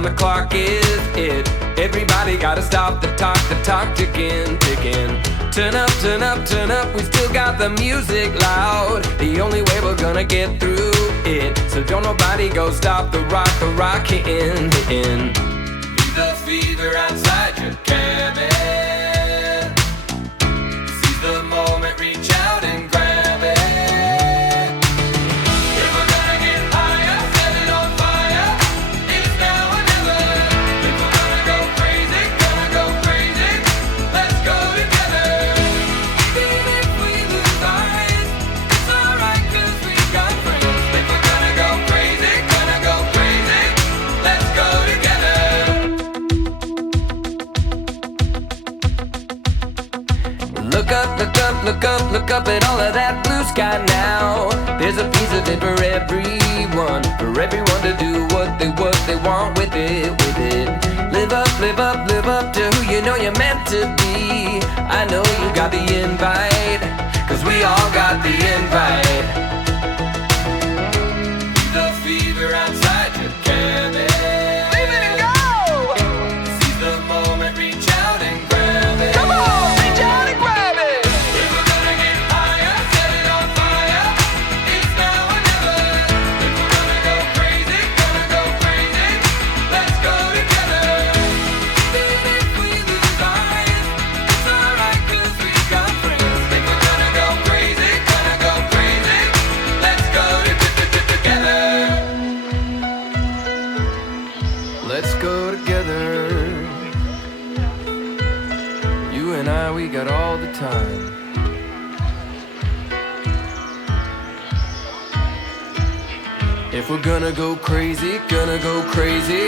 on the clock is it. Everybody gotta stop the talk ticking, ticking. Turn up, turn up, turn up, we still got the music loud. The only way we're gonna get through it. So don't nobody go stop the rock hitting, hitting. Leave the fever outside your cabin. Seize the moment, reach out and grab it. If we're gonna get higher, set it on fire. It's now or never. If we're gonna go crazy, let's go together. Even if we lose our heads, it's alright 'cause we got friends. If we're gonna go crazy, let's go together. Look up, look up, look up, look up at all of that blue sky now. There's a piece of it for everyone to do what they want with it, with it. Live up, live up, live up to who you know you're meant to be. I know you got the invite, 'cause we all got the invite. Leave the fever outside your cabin. Leave it and go! Seize the moment, reach out and grab it. Come on, reach out and grab it. If we're gonna get higher, set it on fire. It's now or never. If we're gonna go crazy, let's go together. Even if we lose our heads, it's alright 'cause we got friends. If we're gonna go crazy, let's go together. Let's go together. You and I, we got all the time. If we're gonna go crazy, gonna go crazy.